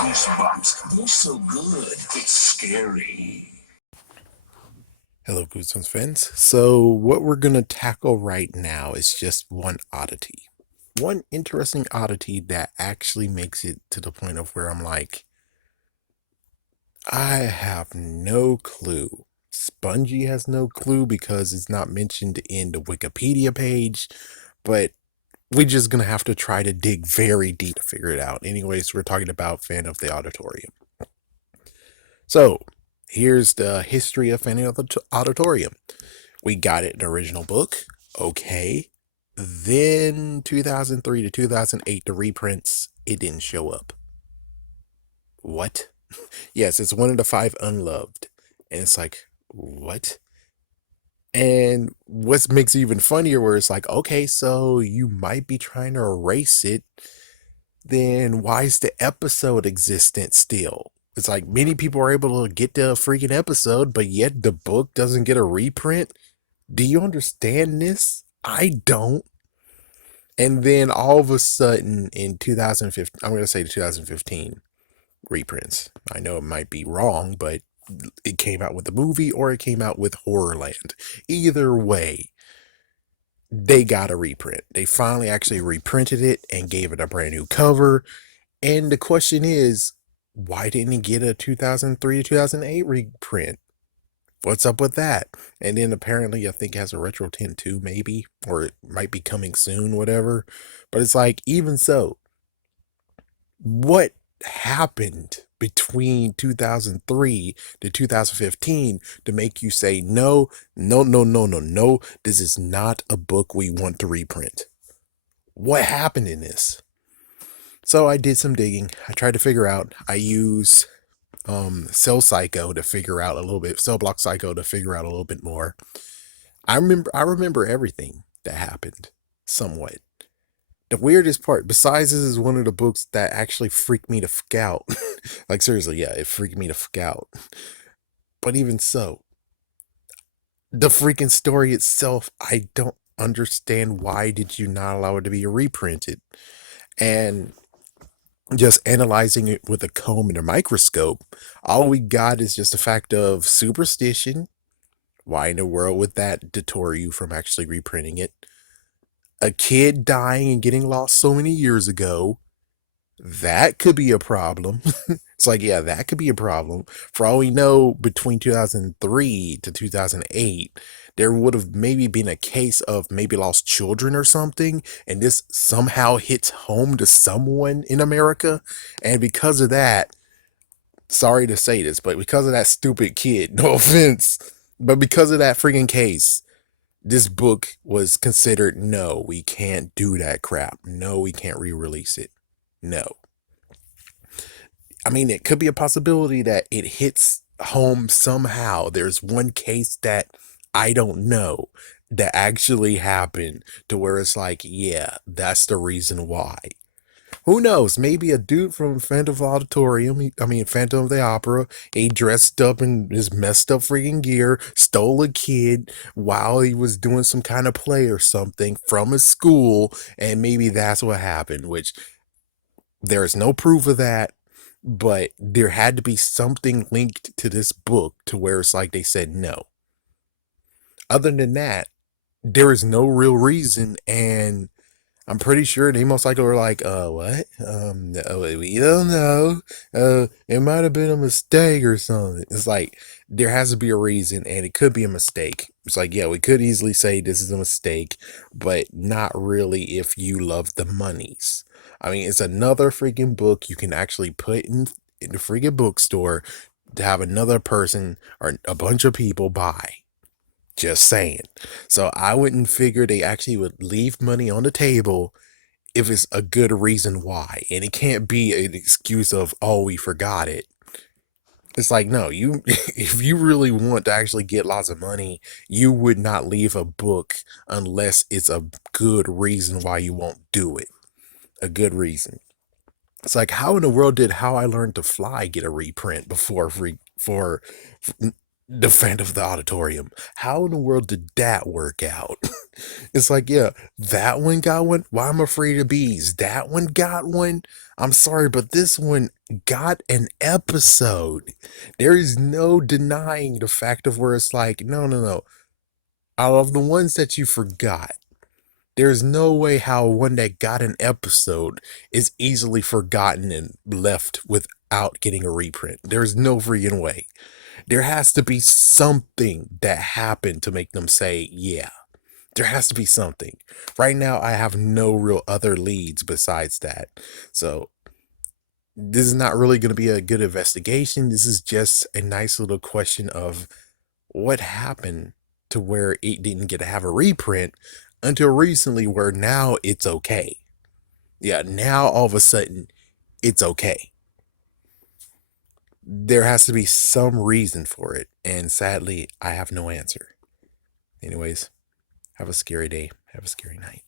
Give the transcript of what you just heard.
Goosebumps. They're so good, it's scary. Hello, Goosebumps fans. So, what we're going to tackle right now is just one oddity. One interesting oddity that actually makes it to the point of where I'm like, I have no clue. Spongy has no clue because it's not mentioned in the Wikipedia page, but we're just going to have to try to dig very deep to figure it out. Anyways, we're talking about Fan of the Auditorium. So, here's the history of Fan of the Auditorium. We got it in the original book. Okay. Then 2003 to 2008, the reprints, it didn't show up. What? Yes, it's one of the five unloved. And it's like, what? And what makes it even funnier where it's like, okay, so you might be trying to erase it. Then why is the episode existent still? It's like many people are able to get the freaking episode, but yet the book doesn't get a reprint. Do you understand this? I don't. And then all of a sudden in 2015, I'm going to say 2015 reprints. I know it might be wrong, but it came out with the movie or it came out with Horrorland. Either way, they got a reprint. They finally actually reprinted it and gave it a brand new cover. And the question is, why didn't it get a 2003 to 2008 reprint? What's up with that? And then apparently I think it has a retro tint too, maybe, or it might be coming soon, whatever. But it's like, even so, what happened between 2003 to 2015 to make you say, no, no, no, no, no, no, this is not a book we want to reprint? What happened in this? So I did some digging. I tried to figure out. I use Cell Psycho to figure out a little bit, Cell Block Psycho to figure out a little bit more. I remember everything that happened somewhat. The weirdest part, besides this is one of the books that actually freaked me the fuck out. Like seriously, yeah, it freaked me the fuck out. But even so, the freaking story itself, I don't understand why did you not allow it to be reprinted? And just analyzing it with a comb and a microscope, all we got is just the fact of superstition. Why in the world would that deter you from actually reprinting it? A kid dying and getting lost so many years ago, that could be a problem. It's like, yeah, that could be a problem. For all we know, between 2003 to 2008, there would have maybe been a case of maybe lost children or something, and this somehow hits home to someone in America. And because of that, sorry to say this, but because of that stupid kid, no offense, but because of that freaking case, this book was considered, no, we can't do that crap. No, we can't re-release it. No. I mean, it could be a possibility that it hits home somehow. There's one case that I don't know that actually happened to where it's like, yeah, that's the reason why. Who knows? Maybe a dude from Phantom of the Auditorium, Phantom of the Opera, he dressed up in his messed up freaking gear, stole a kid while he was doing some kind of play or something from his school, and maybe that's what happened, which there is no proof of that, but there had to be something linked to this book to where it's like they said no. Other than that, there is no real reason, and I'm pretty sure they most likely were like, what? No, we don't know. It might have been a mistake or something. It's like, there has to be a reason, and it could be a mistake. It's like, yeah, we could easily say this is a mistake, but not really if you love the monies. I mean, it's another freaking book you can actually put in the freaking bookstore to have another person or a bunch of people buy. Just saying. So I wouldn't figure they actually would leave money on the table if it's a good reason why. And it can't be an excuse of, oh, we forgot it. It's like, no, you if you really want to actually get lots of money, you would not leave a book unless it's a good reason why you won't do it. A good reason. It's like, how in the world did How I Learned to Fly get a reprint before The Phantom of the Auditorium. How in the world did that work out? It's like, yeah, that one got one. Why I'm Afraid of Bees. That one got one. I'm sorry, but this one got an episode. There is no denying the fact of where it's like, no, no, no. Out of the ones that you forgot, there's no way how one that got an episode is easily forgotten and left without getting a reprint. There's no freaking way. There has to be something that happened to make them say, yeah, there has to be something. Right now, I have no real other leads besides that. So, this is not really going to be a good investigation. This is just a nice little question of what happened to where it didn't get to have a reprint until recently, where now it's okay. Yeah, now all of a sudden, it's okay. There has to be some reason for it. And sadly, I have no answer. Anyways, have a scary day. Have a scary night.